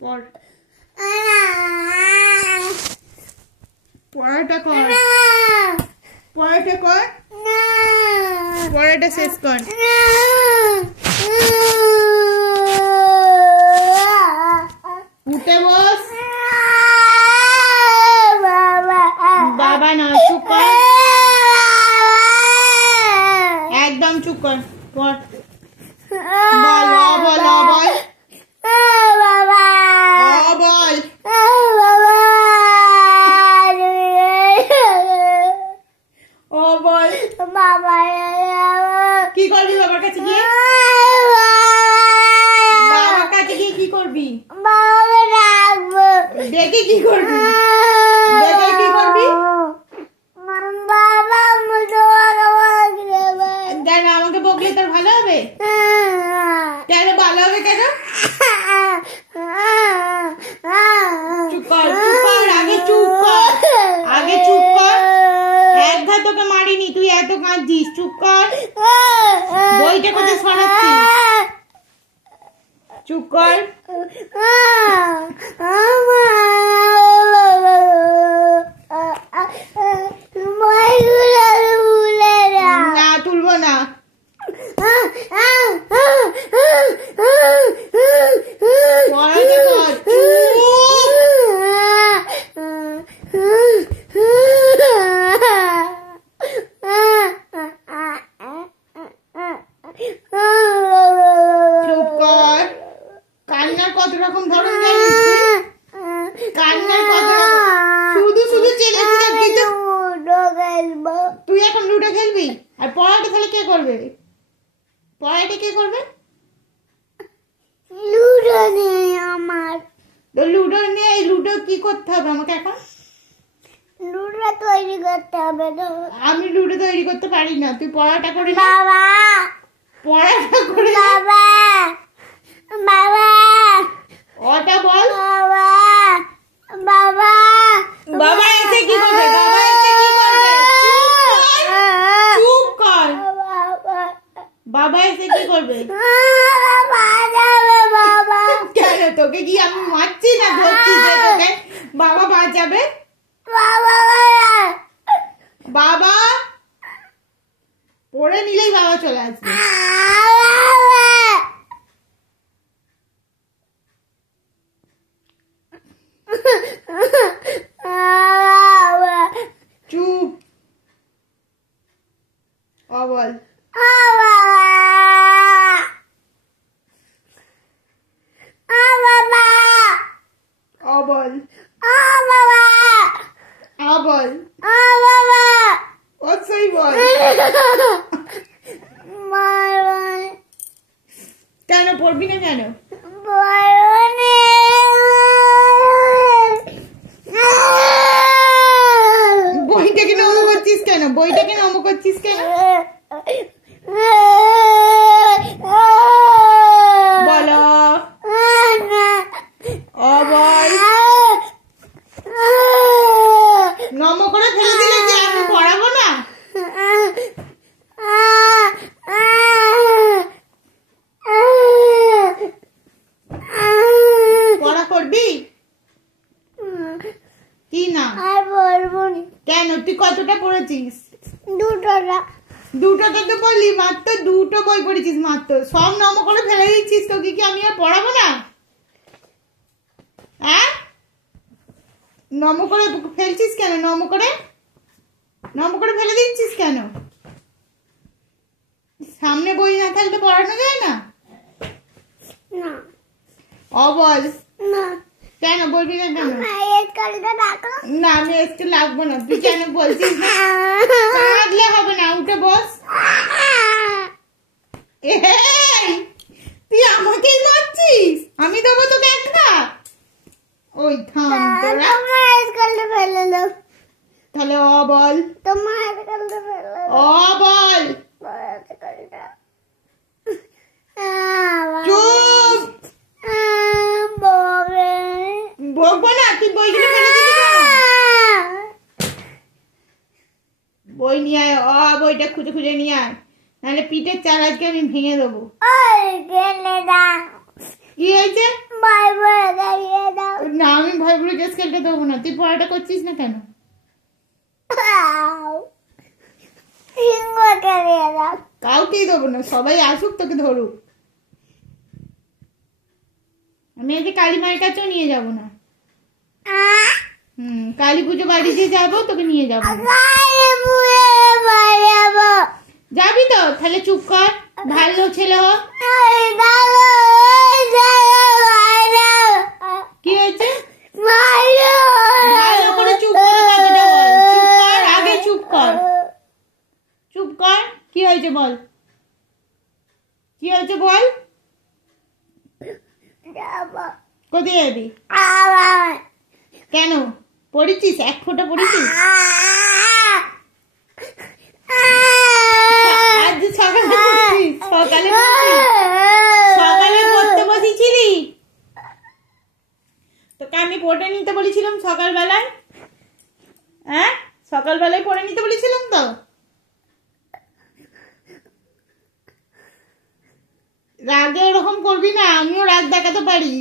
পড়, পড়াটা কর, পড়াটা কর, পড়াটা শেষ কর। উঠে বস। বাবা না, চুপ কর, একদম চুপ কর। পড়, বল বল বল বল। ও বল কি করবি বাবার কাছে গিয়ে? বাবার কাছে গিয়ে কি করবি? দেখে কি করবি? দেখে কি করবি? কেন আমাকে বকলে তোর ভালো হবে? কেন ভালো হবে কেন? চুপ কর, চুপ কর, আগে চুপ কর, আগে চুপ কর। একবার তোকে মারিনি, তুই এত কাঁদছিস, চুপ কর। বইটা কোথায় সরাচ্ছিস? চুপ কর। না তুলবো না। কান্নার কত রকম ধরন জানিস? কান্নার কত রকম, শুধু শুধু তুই এখন লুডো খেলবি? আর পড়াটা তাহলে কে করবে? পড়াটা কে করবে? লুডো নেই আমার। তো লুডো নিয়ে লুডো কি করতে হবে আমাকে এখন? লুডো তৈরি করতে হবে তো। আমি লুডো তৈরি করতে পারি না, তুই পড়াটা করে নে। বাবা, পড়াটা করে নে। বাবা, বাবা, ওটা বল। বাবা, বাবা, বাবা এসে কি করবে? বাবা এসে কি করবে? চুপ কর। বাবা এসে কি করবে? বাবা, কেন তোকে কি আমি মারছি না ধরছি যে তোকে বাবা বাঁচাবে? বাবা, বাবা পড়ে নিলেই বাবা চলে আসবে। চুপ। ও বল। ও বল। আ বল। অবশ্যই বল। কেন পড়বি না কেন? বইটাকে নম করছিস কেন? বইটাকে নম করছিস কেন? বলো। ও বল। নম করে ফেলে দিলে কি আমি পড়াবো না? পড়া করবি কি না? আর বলবো না। কেন তুই কতটা পড়েছিস? দুটোটা। দুটোটা তো বললি, মাত্র দুটো বই পড়েছিস মাত্র, সব নম করে ফেলে দিচ্ছিস। তোকে কি আমি আর পড়াবো না? হ্যাঁ, নম করে ফেলছিস কেন? নম করে ফেলে দিচ্ছিস কেন? সামনে বই না থাকলে পড়ানো যায় না? না। ও বল। না। কেন বলবি না কেন? না আমি একটু লাগবো না, তুই কেন বলছিস না? কাঁদলে হবে না, উঠে বস। তুই আমাকেই মারছিস? আমি দেবো তোকে একটা? ওই থাম তোরা। তাহলে ও বল। ও বল। চুপ। বকবো না, তুই বইগুলো ফেলে দিবি কেন? বই নিয়ে আয়, বইটা খুঁজে খুঁজে নিয়ে আয়, নাহলে পিঠের চাল আজকে আমি ভেঙে দেবো। কি হয়েছে? স্কেলটা দেবো না। তুই পড়াটা করছিস না কেন? কাউকেই দেবো না, সবাই আসুক তোকে ধরুক। আমি আজকে কালী মায়ের কাছেও নিয়ে যাবো না। কালী পুজো বাড়িতে যাবো, তোকে নিয়ে যাবো। যাবি তো? তাহলে চুপ কর, ভালো ছেলে হ। কি হয়েছে? ভালো করে চুপ করে কথাটা বল। চুপ কর, আগে চুপ কর, চুপ কর। কি হয়েছে বল, কি হয়েছে বল। কোথায় যাবি? কেন পড়েছিস? এক ফোঁটা পড়েছিস? আজ সকালে পড়ছিস? সকালে পড়ছিস? সকালে পড়তে বসেছিলি? তোকে আমি পড়ে নিতে বলেছিলাম সকালবেলায়। হ্যাঁ, সকালবেলায় পড়ে নিতে বলেছিলাম তো। রাগে ওরকম করবি না, আমিও রাগ দেখাতে পারি।